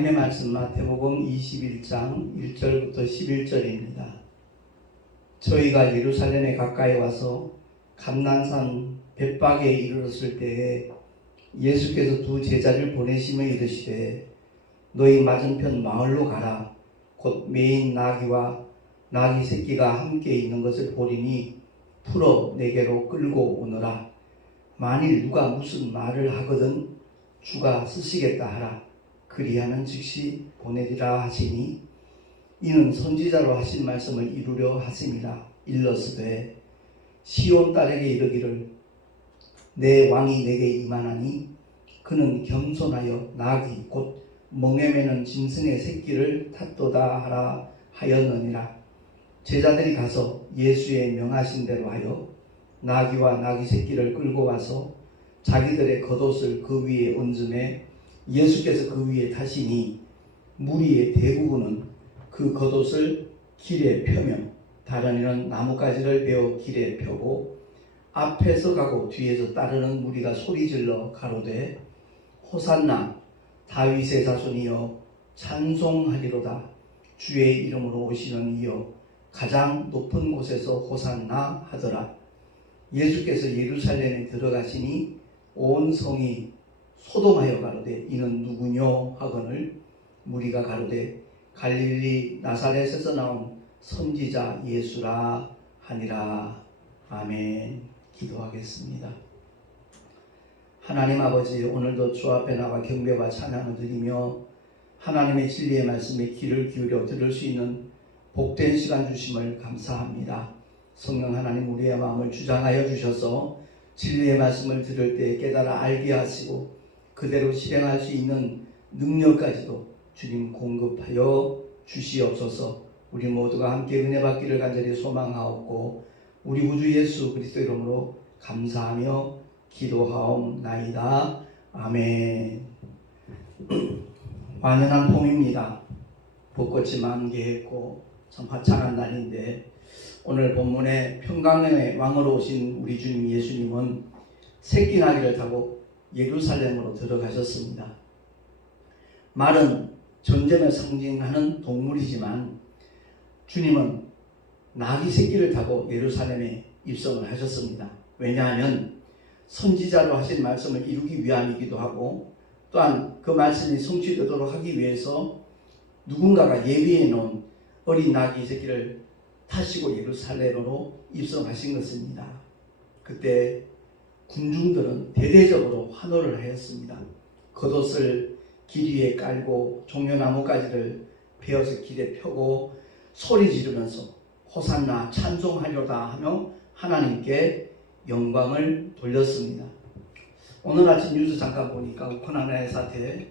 하나님의 말씀 마태복음 21장 1절부터 11절입니다. 저희가 예루살렘에 가까이 와서 감난산 벳박에 이르렀을 때에 예수께서 두 제자를 보내시며 이르시되 너희 맞은편 마을로 가라. 곧 매인 나귀와 나귀 새끼가 함께 있는 것을 보리니 풀어 내게로 끌고 오너라. 만일 누가 무슨 말을 하거든 주가 쓰시겠다 하라. 그리하면 즉시 보내리라 하시니 이는 선지자로 하신 말씀을 이루려 하심이라. 일러스되 시온 딸에게 이르기를 내 왕이 내게 임하나니 그는 겸손하여 나귀 곧 멍에 매는 짐승의 새끼를 탔도다 하라 하였느니라. 제자들이 가서 예수의 명하신 대로 하여 나귀와 나귀 새끼를 끌고 와서 자기들의 겉옷을 그 위에 얹음에 예수께서 그 위에 타시니 무리의 대부분은 그 겉옷을 길에 펴며 다른 이는 나뭇가지를 베어 길에 펴고 앞에서 가고 뒤에서 따르는 무리가 소리질러 가로되 호산나 다윗의 자손이여 찬송하리로다. 주의 이름으로 오시는 이여 가장 높은 곳에서 호산나 하더라. 예수께서 예루살렘에 들어가시니 온 성이 소동하여 가로되 이는 누구뇨 하거늘 무리가 가로되 갈릴리 나사렛에서 나온 선지자 예수라 하니라. 아멘. 기도하겠습니다. 하나님 아버지, 오늘도 주 앞에 나와 경배와 찬양을 드리며 하나님의 진리의 말씀에 귀를 기울여 들을 수 있는 복된 시간 주심을 감사합니다. 성령 하나님, 우리의 마음을 주장하여 주셔서 진리의 말씀을 들을 때 깨달아 알게 하시고 그대로 실행할 수 있는 능력까지도 주님 공급하여 주시옵소서. 우리 모두가 함께 은혜 받기를 간절히 소망하옵고 우리 구주 예수 그리스도 이름으로 감사하며 기도하옵나이다. 아멘. 완연한 봄입니다. 벚꽃이 만개했고 참 화창한 날인데 오늘 본문에 평강의 왕으로 오신 우리 주님 예수님은 새끼 나귀를 타고 예루살렘으로 들어가셨습니다. 말은 전쟁을 상징하는 동물이지만 주님은 나귀 새끼를 타고 예루살렘에 입성을 하셨습니다. 왜냐하면 선지자로 하신 말씀을 이루기 위함이기도 하고 또한 그 말씀이 성취되도록 하기 위해서 누군가가 예비해 놓은 어린 나귀 새끼를 타시고 예루살렘으로 입성하신 것입니다. 그때 군중들은 대대적으로 환호를 하였습니다. 겉옷을 길 위에 깔고 종려나무가지를 베어서 길에 펴고 소리 지르면서 호산나 찬송하려다 하며 하나님께 영광을 돌렸습니다. 오늘 아침 뉴스 잠깐 보니까 우크라이나 사태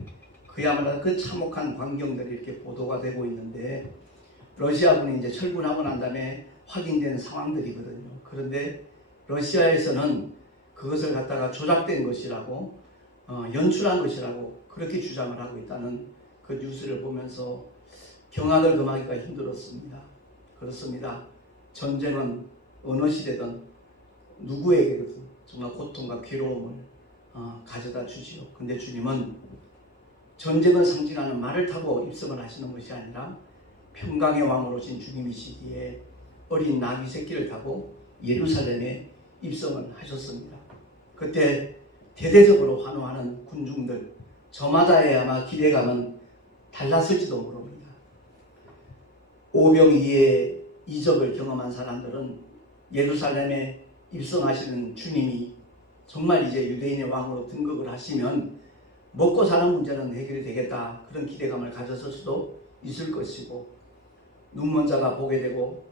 그야말로 그 참혹한 광경들이 이렇게 보도가 되고 있는데 러시아군이 이제 철군하고 난 다음에 확인된 상황들이거든요. 그런데 러시아에서는 그것을 갖다가 조작된 것이라고 연출한 것이라고 그렇게 주장을 하고 있다는 그 뉴스를 보면서 경악을 금하기가 힘들었습니다. 그렇습니다. 전쟁은 어느 시대든 누구에게든 정말 고통과 괴로움을 가져다 주지요. 근데 주님은 전쟁을 상징하는 말을 타고 입성을 하시는 것이 아니라 평강의 왕으로 오신 주님이시기에 어린 나귀 새끼를 타고 예루살렘에 입성을 하셨습니다. 그때 대대적으로 환호하는 군중들, 저마다의 아마 기대감은 달랐을지도 모릅니다. 오병이의 이적을 경험한 사람들은 예루살렘에 입성하시는 주님이 정말 이제 유대인의 왕으로 등극을 하시면 먹고 사는 문제는 해결이 되겠다, 그런 기대감을 가졌을 수도 있을 것이고 눈먼 자가 보게 되고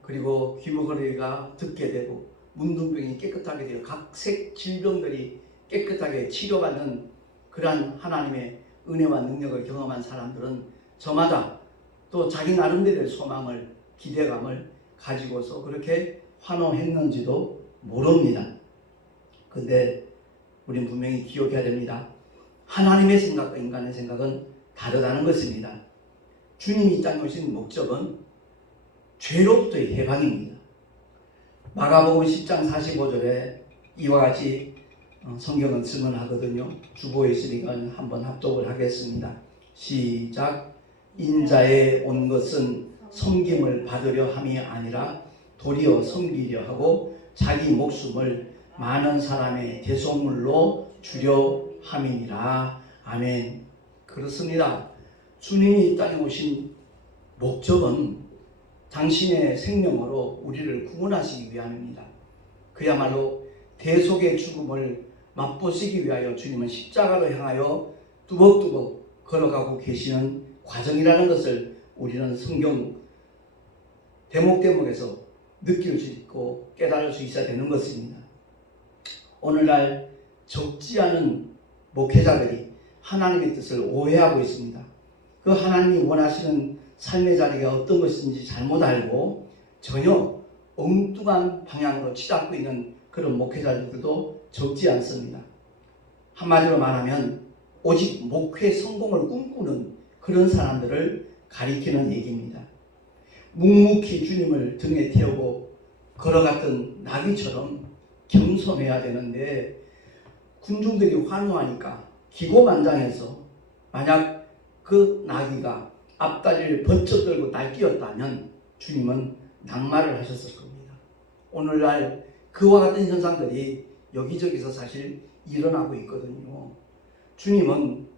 그리고 귀머거리가 듣게 되고 문둥병이 깨끗하게 되고 각색 질병들이 깨끗하게 치료받는 그러한 하나님의 은혜와 능력을 경험한 사람들은 저마다 또 자기 나름대로의 소망을, 기대감을 가지고서 그렇게 환호했는지도 모릅니다. 근데 우린 분명히 기억해야 됩니다. 하나님의 생각과 인간의 생각은 다르다는 것입니다. 주님이 이 땅에 오신 목적은 죄로부터의 해방입니다. 마가복음 10장 45절에 이와 같이 성경은 증언하거든요. 주보에 있으니까 한번 합독을 하겠습니다. 시작. 인자에 온 것은 섬김을 받으려 함이 아니라 도리어 섬기려 하고 자기 목숨을 많은 사람의 대속물로 주려 함이니라. 아멘. 그렇습니다. 주님이 이 땅에 오신 목적은 당신의 생명으로 우리를 구원하시기 위함입니다. 그야말로 대속의 죽음을 맛보시기 위하여 주님은 십자가로 향하여 뚜벅뚜벅 걸어가고 계시는 과정이라는 것을 우리는 성경 대목대목에서 느낄 수 있고 깨달을 수 있어야 되는 것입니다. 오늘날 적지 않은 목회자들이 하나님의 뜻을 오해하고 있습니다. 그 하나님이 원하시는 삶의 자리가 어떤 것인지 잘못 알고 전혀 엉뚱한 방향으로 치닫고 있는 그런 목회자들도 적지 않습니다. 한마디로 말하면 오직 목회 성공을 꿈꾸는 그런 사람들을 가리키는 얘기입니다. 묵묵히 주님을 등에 태우고 걸어갔던 나귀처럼 겸손해야 되는데 군중들이 환호하니까 기고만장해서 만약 그 나귀가 앞다리를 번쩍 들고 날뛰었다면 주님은 낙마를 하셨을 겁니다. 오늘날 그와 같은 현상들이 여기저기서 사실 일어나고 있거든요. 주님은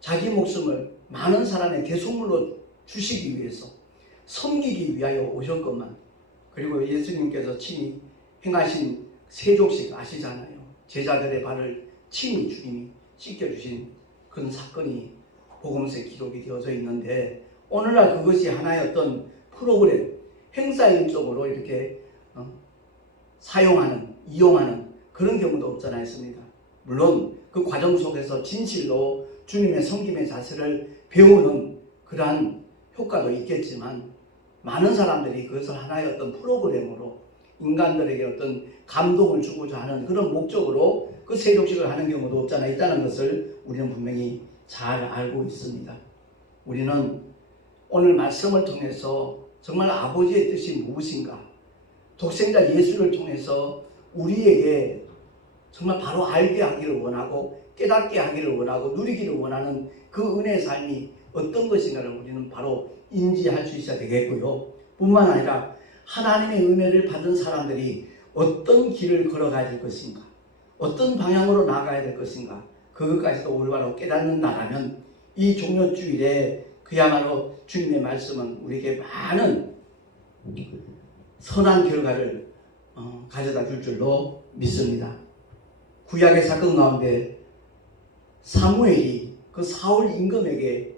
자기 목숨을 많은 사람의 대속물로 주시기 위해서 섬기기 위하여 오셨건만, 그리고 예수님께서 친히 행하신 세족식 아시잖아요. 제자들의 발을 친히 주님이 씻겨주신 그런 사건이 복음서에 기록이 되어져 있는데, 오늘날 그것이 하나의 어떤 프로그램, 행사일적으로 이렇게 사용하는, 이용하는 그런 경우도 없잖아 있습니다. 물론 그 과정 속에서 진실로 주님의 섬김의 자세를 배우는 그러한 효과도 있겠지만, 많은 사람들이 그것을 하나의 어떤 프로그램으로 인간들에게 어떤 감동을 주고자 하는 그런 목적으로 그 세족식을 하는 경우도 없잖아 있다는 것을 우리는 분명히 잘 알고 있습니다. 우리는 오늘 말씀을 통해서 정말 아버지의 뜻이 무엇인가, 독생자 예수를 통해서 우리에게 정말 바로 알게 하기를 원하고 깨닫게 하기를 원하고 누리기를 원하는 그 은혜의 삶이 어떤 것인가를 우리는 바로 인지할 수 있어야 되겠고요. 뿐만 아니라 하나님의 은혜를 받은 사람들이 어떤 길을 걸어가야 될 것인가, 어떤 방향으로 나아가야 될 것인가, 그것까지도 올바로 깨닫는다라면 이 종료주일에 그야말로 주님의 말씀은 우리에게 많은 선한 결과를 가져다 줄 줄로 믿습니다. 구약의 사건 가운데 사무엘이 그 사울 임금에게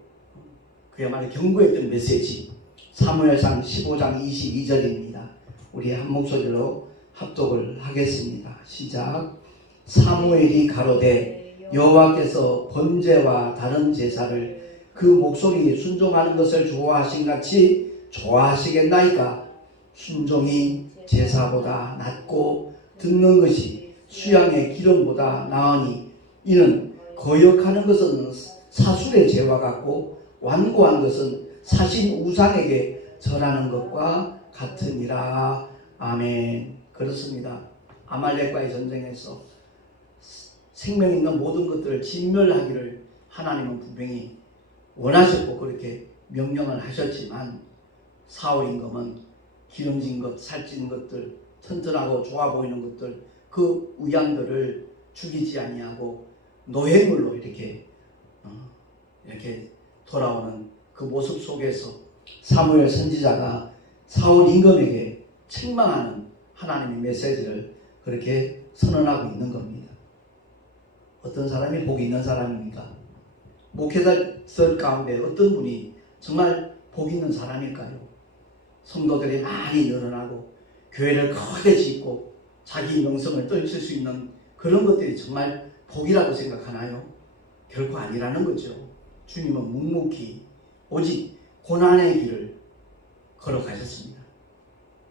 그야말로 경고했던 메시지, 사무엘상 15장 22절입니다. 우리 한 목소리로 합독을 하겠습니다. 시작. 사무엘이 가로되 여호와께서 번제와 다른 제사를 그 목소리에 순종하는 것을 좋아하신 같이 좋아하시겠나이까? 순종이 제사보다 낫고 듣는 것이 수양의 기름보다 나으니 이는 거역하는 것은 사술의 죄와 같고 완고한 것은 사신 우상에게 절하는 것과 같으니라. 아멘. 그렇습니다. 아말렉과의 전쟁에서 생명 있는 모든 것들을 진멸하기를 하나님은 분명히 원하셨고 그렇게 명령을 하셨지만, 사울 임금은 기름진 것, 살찐 것들, 튼튼하고 좋아 보이는 것들, 그 우양들을 죽이지 아니하고 노예물로 이렇게 돌아오는 그 모습 속에서 사무엘 선지자가 사울 임금에게 책망하는 하나님의 메시지를 그렇게 선언하고 있는 겁니다. 어떤 사람이 복이 있는 사람입니까? 목회자들 가운데 어떤 분이 정말 복 있는 사람일까요? 성도들이 많이 늘어나고 교회를 크게 짓고 자기 명성을 떨칠 수 있는 그런 것들이 정말 복이라고 생각하나요? 결코 아니라는 거죠. 주님은 묵묵히 오직 고난의 길을 걸어가셨습니다.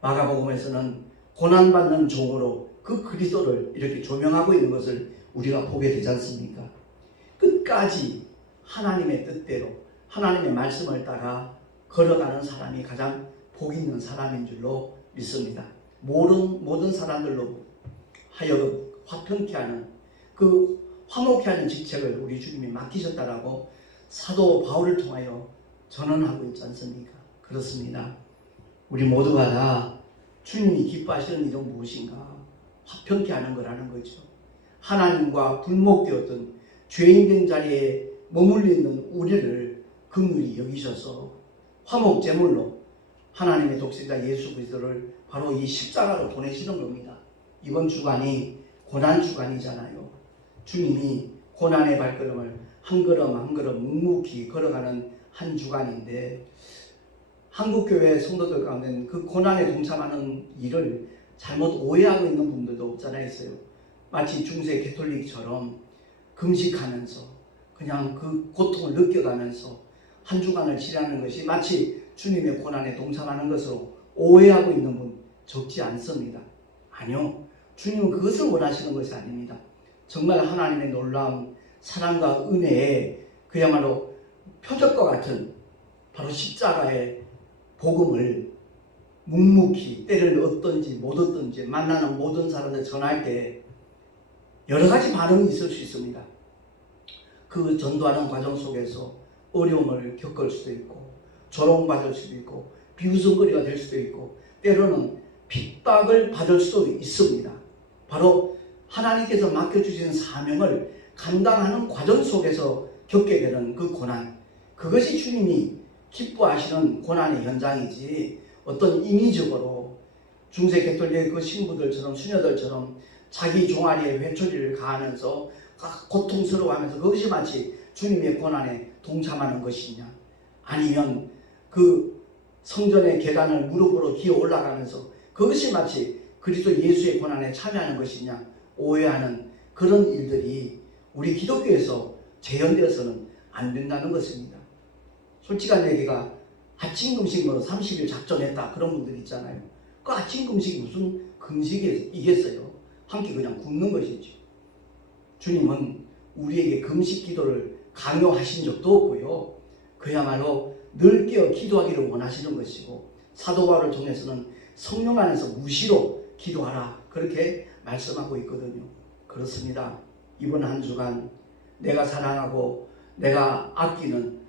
마가복음에서는 고난받는 종으로 그 그리스도를 이렇게 조명하고 있는 것을 우리가 보게 되지 않습니까? 끝까지 하나님의 뜻대로 하나님의 말씀을 따라 걸어가는 사람이 가장 복 있는 사람인 줄로 믿습니다. 모든 사람들로 하여금 화평케 하는, 그 화목케 하는 직책을 우리 주님이 맡기셨다라고 사도 바울을 통하여 전언하고 있지 않습니까? 그렇습니다. 우리 모두가 다 주님이 기뻐하시는 일은 무엇인가? 화평케 하는 거라는 거죠. 하나님과 불목되었던 죄인 된 자리에 머물러 있는 우리를 긍휼히 여기셔서 화목제물로 하나님의 독생자 예수 그리스도를 바로 이 십자가로 보내시는 겁니다. 이번 주간이 고난주간이잖아요. 주님이 고난의 발걸음을 한 걸음 한 걸음 묵묵히 걸어가는 한 주간인데, 한국교회 성도들 가운데는 그 고난에 동참하는 일을 잘못 오해하고 있는 분들도 없잖아 있어요. 마치 중세 개톨릭처럼 금식하면서 그냥 그 고통을 느껴가면서 한 주간을 지내는 것이 마치 주님의 고난에 동참하는 것으로 오해하고 있는 분 적지 않습니다. 아니요. 주님은 그것을 원하시는 것이 아닙니다. 정말 하나님의 놀라운 사랑과 은혜에 그야말로 표적과 같은 바로 십자가의 복음을 묵묵히 때를 얻든지 못 얻든지 만나는 모든 사람들 전할 때 여러 가지 반응이 있을 수 있습니다. 그 전도하는 과정 속에서 어려움을 겪을 수도 있고 조롱받을 수도 있고 비웃음거리가 될 수도 있고 때로는 핍박을 받을 수도 있습니다. 바로 하나님께서 맡겨주신 사명을 감당하는 과정 속에서 겪게 되는 그 고난, 그것이 주님이 기뻐하시는 고난의 현장이지 어떤 인위적으로 중세 개톨릭의 그 신부들처럼 수녀들처럼 자기 종아리에 회초리를 가하면서 고통스러워하면서 그것이 마치 주님의 고난에 동참하는 것이냐, 아니면 그 성전의 계단을 무릎으로 기어 올라가면서 그것이 마치 그리스도 예수의 고난에 참여하는 것이냐 오해하는 그런 일들이 우리 기독교에서 재현되어서는 안 된다는 것입니다. 솔직한 얘기가 아침 금식으로 30일 작정했다 그런 분들 있잖아요. 그 아침 금식이 무슨 금식이겠어요? 한 끼 그냥 굶는 것이죠. 주님은 우리에게 금식 기도를 강요하신 적도 없고요. 그야말로 늘 깨어 기도하기를 원하시는 것이고, 사도 바울을 통해서는 성령 안에서 무시로 기도하라 그렇게 말씀하고 있거든요. 그렇습니다. 이번 한 주간 내가 사랑하고 내가 아끼는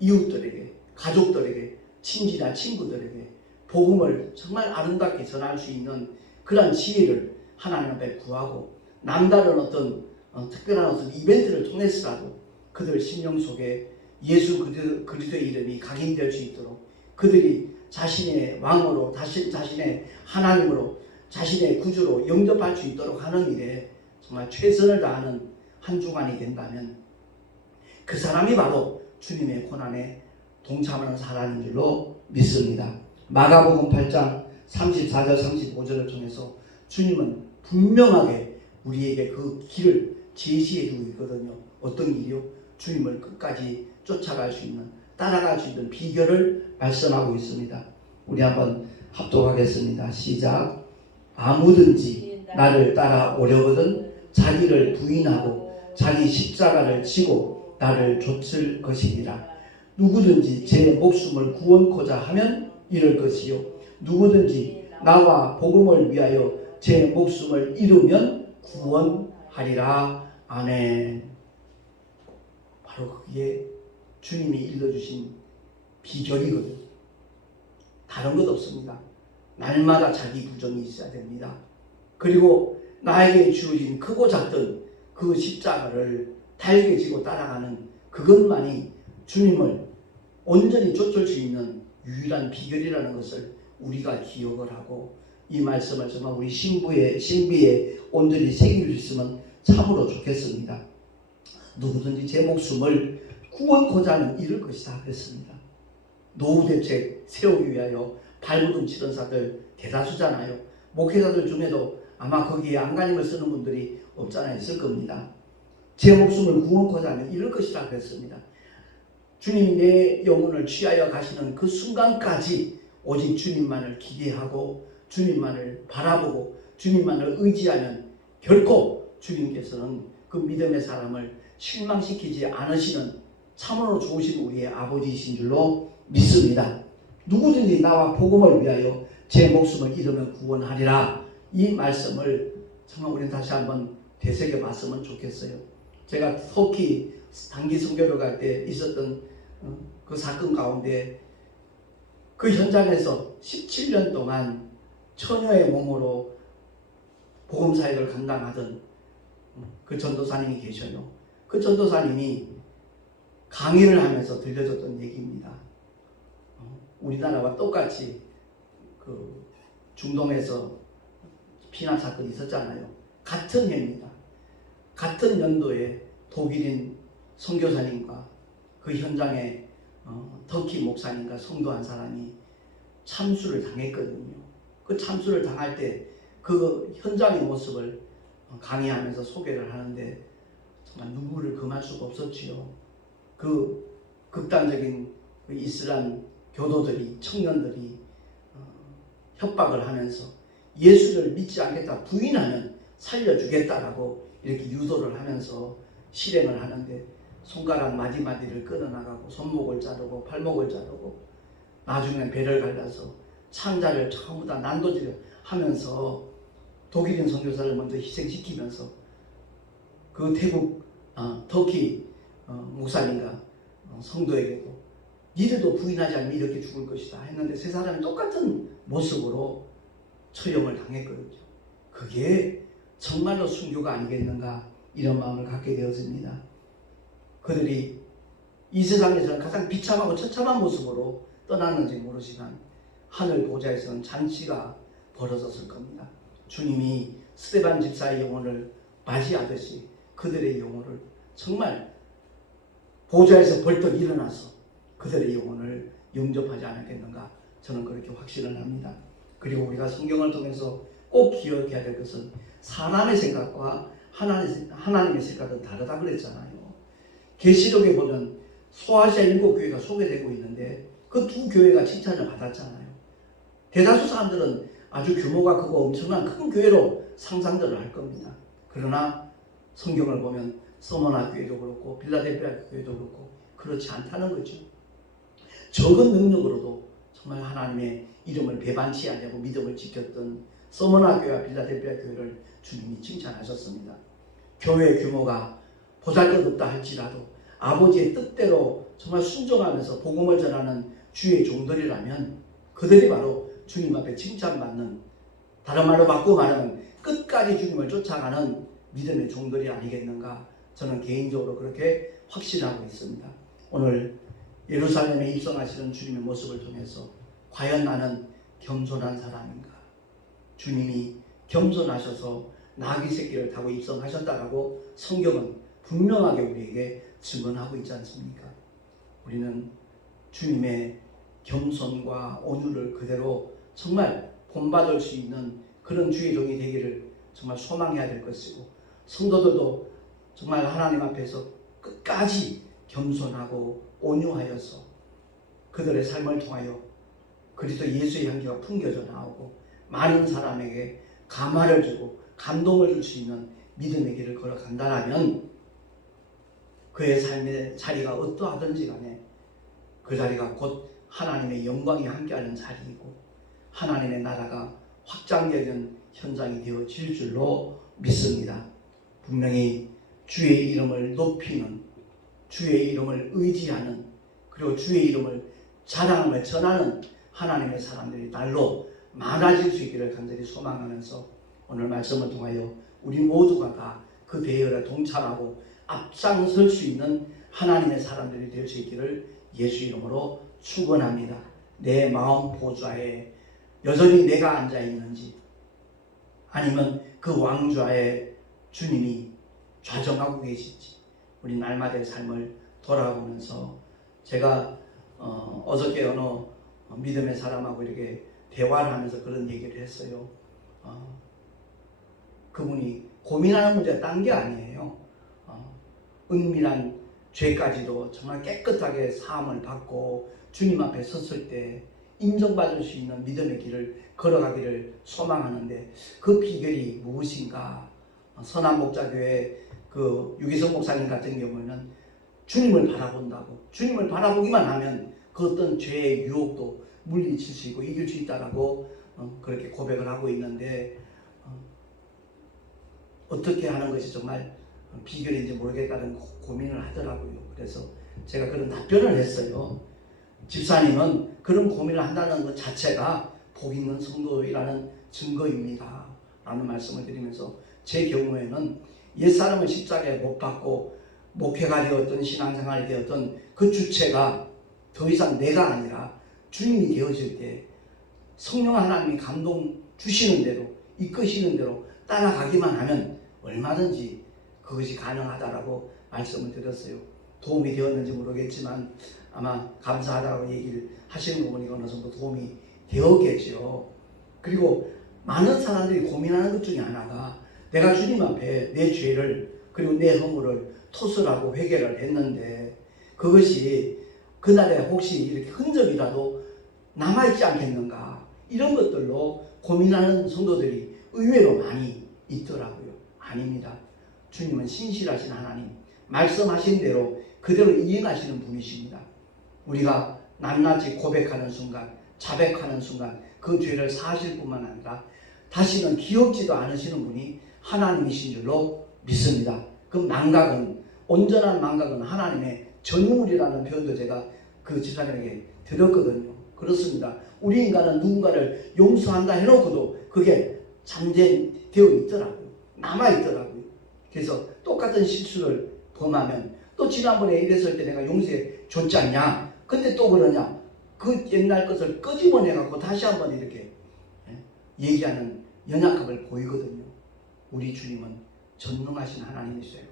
이웃들에게, 가족들에게, 친지나 친구들에게 복음을 정말 아름답게 전할 수 있는 그러한 지혜를 하나님 앞에 구하고, 남다른 어떤 특별한 어떤 이벤트를 통해서라도 그들 심령 속에 예수 그리스도의 이름이 각인될 수 있도록, 그들이 자신의 왕으로, 자신의 하나님으로, 자신의 구주로 영접할 수 있도록 하는 일에 정말 최선을 다하는 한 주간이 된다면 그 사람이 바로 주님의 고난에 동참하는 사람인 줄로 믿습니다. 마가복음 8장 34절 35절을 통해서 주님은 분명하게 우리에게 그 길을 제시해 주고 있거든요. 어떤 길이요? 주님을 끝까지 쫓아갈 수 있는, 따라갈 수 있는 비결을 말씀하고 있습니다. 우리 한번 합독하겠습니다. 시작. 아무든지 나를 따라오려거든 자기를 부인하고 자기 십자가를 지고 나를 좇을 것이니라. 누구든지 제 목숨을 구원코자 하면 잃을 것이요, 누구든지 나와 복음을 위하여 제 목숨을 잃으면 구원하리라. 아멘. 바로 그게 주님이 일러주신 비결이거든요. 다른 것 없습니다. 날마다 자기 부정이 있어야 됩니다. 그리고 나에게 주어진 크고 작던 그 십자가를 달게 지고 따라가는 그것만이 주님을 온전히 쫓을 수 있는 유일한 비결이라는 것을 우리가 기억을 하고, 이 말씀을 정말 우리 신비에 온전히 새길 수 있으면 참으로 좋겠습니다. 누구든지 제 목숨을 구원코자 하면 잃을 것이다 그랬습니다. 노후 대책 세우기 위하여 발버둥 치던 사들 대다수잖아요. 목회자들 중에도 아마 거기에 안간힘을 쓰는 분들이 없잖아 있을 겁니다. 제 목숨을 구원코자 하면 잃을 것이라 그랬습니다. 주님이 내 영혼을 취하여 가시는 그 순간까지 오직 주님만을 기대하고 주님만을 바라보고 주님만을 의지하면 결코 주님께서는 그 믿음의 사람을 실망시키지 않으시는 참으로 좋으신 우리의 아버지이신 줄로 믿습니다. 누구든지 나와 복음을 위하여 제 목숨을 잃으면 구원하리라. 이 말씀을 정말 우리는 다시 한번 되새겨 봤으면 좋겠어요. 제가 터키 단기 선교를 갈 때 있었던 그 사건 가운데 그 현장에서 17년 동안 처녀의 몸으로 복음사역을 감당하던 그 전도사님이 계셔요. 그 전도사님이 강의를 하면서 들려줬던 얘기입니다. 우리나라와 똑같이 그 중동에서 피난 사건이 있었잖아요. 같은 해입니다. 같은 연도에 독일인 선교사님과 그 현장에 터키 목사님과 성도 한 사람이 참수를 당했거든요. 그 참수를 당할 때 그 현장의 모습을 강의하면서 소개를 하는데 정말 눈물을 금할 수가 없었지요. 그 극단적인 그 이슬람 교도들이, 청년들이 협박을 하면서 예수를 믿지 않겠다, 부인하면 살려주겠다라고 이렇게 유도를 하면서 실행을 하는데 손가락 마디마디를 끊어나가고 손목을 자르고 발목을 자르고 나중엔 배를 갈라서 창자를 전부 다 난도질을 하면서 독일인 선교사를 먼저 희생시키면서 그 태국 터키 목사님과 성도에게도 니들도 부인하지 않으면 이렇게 죽을 것이다 했는데 세 사람이 똑같은 모습으로 처형을 당했거든요. 그게 정말로 순교가 아니겠는가 이런 마음을 갖게 되었습니다. 그들이 이 세상에서는 가장 비참하고 처참한 모습으로 떠났는지 모르지만 하늘 보좌에서는 잔치가 벌어졌을 겁니다. 주님이 스데반 집사의 영혼을 맞이하듯이 그들의 영혼을 정말 보좌에서 벌떡 일어나서 그들의 영혼을 영접하지 않았겠는가 저는 그렇게 확신을 합니다. 그리고 우리가 성경을 통해서 꼭 기억해야 될 것은 사람의 생각과 하나님의 생각은 다르다 그랬잖아요. 계시록에 보면 소아시아 7교회가 소개되고 있는데 그 두 교회가 칭찬을 받았잖아요. 대다수 사람들은 아주 규모가 크고 엄청난 큰 교회로 상상들을 할 겁니다. 그러나 성경을 보면 서머나 교회도 그렇고 빌라델피아 교회도 그렇고 그렇지 않다는 거죠. 적은 능력으로도 정말 하나님의 이름을 배반치 않냐고 믿음을 지켰던 서머나 교회와 빌라델피아 교회를 주님이 칭찬하셨습니다. 교회 규모가 보잘것없다 할지라도 아버지의 뜻대로 정말 순종하면서 복음을 전하는 주의 종들이라면 그들이 바로 주님 앞에 칭찬받는, 다른 말로 바꾸고 말하면 끝까지 주님을 쫓아가는 믿음의 종들이 아니겠는가 저는 개인적으로 그렇게 확신하고 있습니다. 오늘 예루살렘에 입성하시는 주님의 모습을 통해서 과연 나는 겸손한 사람인가? 주님이 겸손하셔서 나귀 새끼를 타고 입성하셨다라고 성경은 분명하게 우리에게 증언하고 있지 않습니까? 우리는 주님의 겸손과 온유를 그대로 정말 본받을 수 있는 그런 주의 종이 되기를 정말 소망해야 될 것이고 성도들도 정말 하나님 앞에서 끝까지 겸손하고 온유하여서 그들의 삶을 통하여 그리스도 예수의 향기가 풍겨져 나오고 많은 사람에게 감화를 주고 감동을 줄 수 있는 믿음의 길을 걸어간다면 그의 삶의 자리가 어떠하든지 간에 그 자리가 곧 하나님의 영광이 함께하는 자리이고 하나님의 나라가 확장되는 현장이 되어질 줄로 믿습니다. 분명히 주의 이름을 높이는, 주의 이름을 의지하는, 그리고 주의 이름을 자랑하며 전하는 하나님의 사람들이 날로 많아질 수 있기를 간절히 소망하면서 오늘 말씀을 통하여 우리 모두가 다 그 대열에 동참하고 앞장설 수 있는 하나님의 사람들이 될 수 있기를 예수 이름으로 축원합니다. 내 마음 보좌에 여전히 내가 앉아 있는지 아니면 그 왕좌에 주님이 좌정하고 계신지 우리 날마다의 삶을 돌아보면서 제가 어저께 어느 믿음의 사람하고 이렇게 대화를 하면서 그런 얘기를 했어요. 그분이 고민하는 문제가 딴 게 아니에요. 은밀한 죄까지도 정말 깨끗하게 사함을 받고 주님 앞에 섰을 때 인정받을 수 있는 믿음의 길을 걸어가기를 소망하는데 그 비결이 무엇인가? 선한목자교회 그 유기성 목사님 같은 경우에는 주님을 바라본다고, 주님을 바라보기만 하면 그 어떤 죄의 유혹도 물리칠 수 있고 이길 수 있다라고 그렇게 고백을 하고 있는데 어떻게 하는 것이 정말 비결인지 모르겠다는 고민을 하더라고요. 그래서 제가 그런 답변을 했어요. 집사님은 그런 고민을 한다는 것 자체가 복 있는 성도이라는 증거입니다. 라는 말씀을 드리면서 제 경우에는 옛사람은 십자가에 못 박고 목회가 되었던 신앙생활이 되었던 그 주체가 더 이상 내가 아니라 주님이 되어질 때 성령 하나님이 감동 주시는 대로 이끄시는 대로 따라가기만 하면 얼마든지 그것이 가능하다라고 말씀을 드렸어요. 도움이 되었는지 모르겠지만 아마 감사하다고 얘기를 하시는 거 보니까 어느 정도 도움이 되었겠죠. 그리고 많은 사람들이 고민하는 것 중에 하나가 내가 주님 앞에 내 죄를 그리고 내 허물을 토설하고 회개를 했는데 그것이 그날에 혹시 이렇게 흔적이라도 남아있지 않겠는가, 이런 것들로 고민하는 성도들이 의외로 많이 있더라고요. 아닙니다. 주님은 신실하신 하나님, 말씀하신 대로 그대로 이행하시는 분이십니다. 우리가 낱낱이 고백하는 순간, 자백하는 순간 그 죄를 사하실 뿐만 아니라 다시는 기억지도 않으시는 분이 하나님이신 줄로 믿습니다. 그 망각은, 온전한 망각은 하나님의 전유물이라는 표현도 제가 그 집사님에게 드렸거든요. 그렇습니다. 우리 인간은 누군가를 용서한다 해놓고도 그게 잠재되어 있더라고요. 남아있더라고요. 그래서 똑같은 실수를 범하면 또 지난번에 이랬을 때 내가 용서해 줬지 않냐? 근데 또 그러냐? 그 옛날 것을 끄집어내갖고 다시 한번 이렇게 얘기하는 연약함을 보이거든요. 우리 주님은 전능하신 하나님이세요.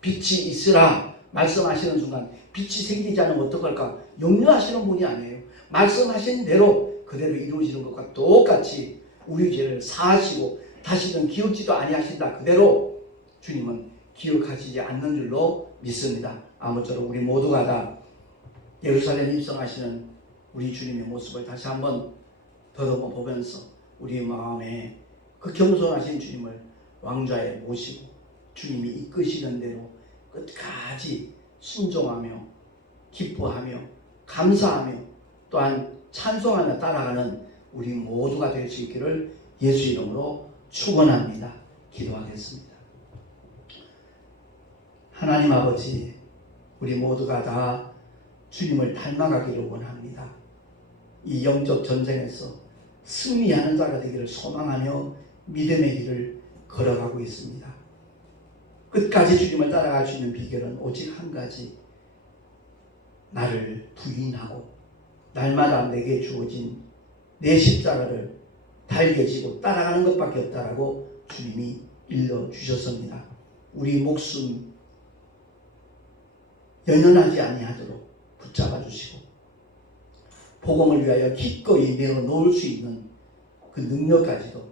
빛이 있으라 말씀하시는 순간 빛이 생기지 않으면 어떡할까 염려하시는 분이 아니에요. 말씀하신 대로 그대로 이루어지는 것과 똑같이 우리 죄를 사하시고 다시는 기억지도 아니하신다. 그대로 주님은 기억하시지 않는 줄로 믿습니다. 아무쪼록 우리 모두가 다 예루살렘 입성하시는 우리 주님의 모습을 다시 한번 더듬어 보면서 우리 마음에 그 겸손하신 주님을 왕좌에 모시고 주님이 이끄시는 대로 끝까지 순종하며 기뻐하며 감사하며 또한 찬송하며 따라가는 우리 모두가 될 수 있기를 예수 이름으로 축원합니다. 기도하겠습니다. 하나님 아버지, 우리 모두가 다 주님을 닮아가기를 원합니다. 이 영적 전쟁에서 승리하는 자가 되기를 소망하며 믿음의 길을 걸어가고 있습니다. 끝까지 주님을 따라갈 수 있는 비결은 오직 한 가지, 나를 부인하고 날마다 내게 주어진 내 십자가를 달게 지고 따라가는 것밖에 없다라고 주님이 일러주셨습니다. 우리 목숨 연연하지 아니하도록 붙잡아 주시고 복음을 위하여 기꺼이 내어 놓을 수 있는 그 능력까지도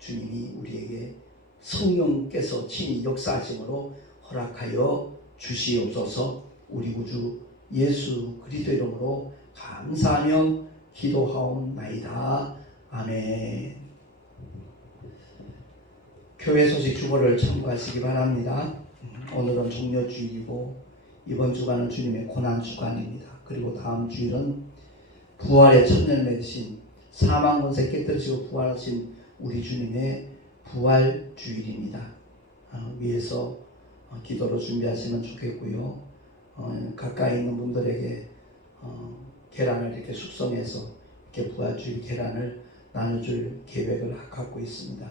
주님이 우리에게 성령께서 친히 역사하심으로 허락하여 주시옵소서. 우리 구주 예수 그리스도 이름으로 감사하며 기도하옵나이다. 아멘. 교회 소식 주보를 참고하시기 바랍니다. 오늘은 종료주일이고 이번 주간은 주님의 고난주간입니다. 그리고 다음 주일은 부활의 첫날 내신 사망 권세 깨뜨리시고 부활하신 우리 주님의 부활주일입니다. 위에서 기도로 준비하시면 좋겠고요. 가까이 있는 분들에게 계란을 이렇게 숙성해서 이렇게 부활주일 계란을 나눠줄 계획을 갖고 있습니다.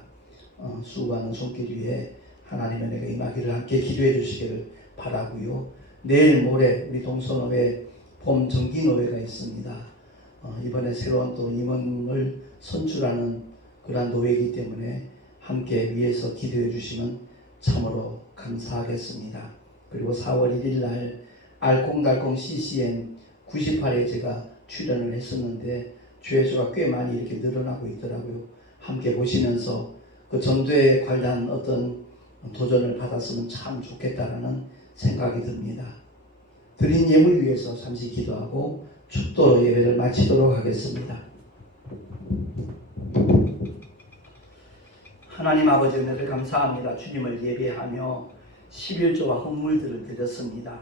수고하는 손길 위에 하나님의 은혜가 임하기를 함께 기도해 주시기를 바라고요. 내일 모레 우리 동서노회 봄 정기노회가 있습니다. 이번에 새로운 또 임원을 선출하는 그러한 노회이기 때문에 함께 위에서 기도해 주시면 참으로 감사하겠습니다. 그리고 4월 1일 날 알콩달콩 CCM 98에 제가 출연을 했었는데 조회수가 꽤 많이 이렇게 늘어나고 있더라고요. 함께 보시면서 그 전도에 관련 어떤 도전을 받았으면 참 좋겠다라는 생각이 듭니다. 드린 예물 위해서 잠시 기도하고 축도로 예배를 마치도록 하겠습니다. 하나님 아버지 은혜를 감사합니다. 주님을 예배하며 11조와 헌물들을 드렸습니다.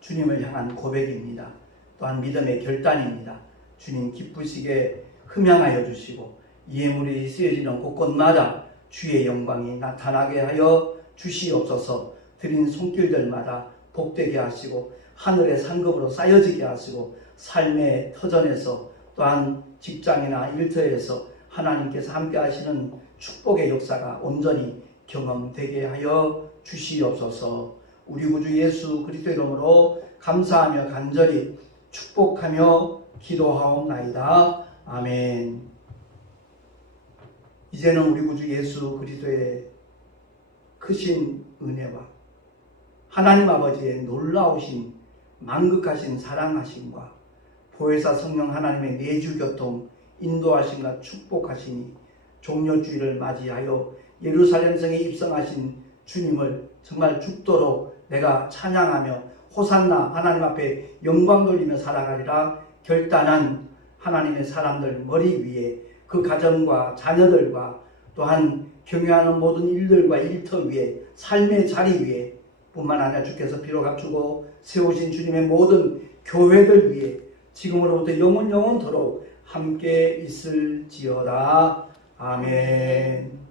주님을 향한 고백입니다. 또한 믿음의 결단입니다. 주님 기쁘시게 흠양하여 주시고 예물이 쓰여지는 곳곳마다 주의 영광이 나타나게 하여 주시옵소서. 드린 손길들마다 복되게 하시고 하늘의 상급으로 쌓여지게 하시고 삶의 터전에서 또한 직장이나 일터에서 하나님께서 함께 하시는 축복의 역사가 온전히 경험되게 하여 주시옵소서. 우리 구주 예수 그리스도의 이름으로 감사하며 간절히 축복하며 기도하옵나이다. 아멘. 이제는 우리 구주 예수 그리스도의 크신 은혜와 하나님 아버지의 놀라우신 만극하신 사랑하심과 보혜사 성령 하나님의 내주교통 인도하심과 축복하시니 종려주의를 맞이하여 예루살렘 성에 입성하신 주님을 정말 죽도록 내가 찬양하며 호산나 하나님 앞에 영광 돌리며 살아가리라 결단한 하나님의 사람들 머리 위에 그 가정과 자녀들과 또한 경영하는 모든 일들과 일터 위에 삶의 자리 위에 뿐만 아니라 주께서 비록 앞두고 세우신 주님의 모든 교회들 위에 지금으로부터 영원토록 함께 있을지어다. 아멘.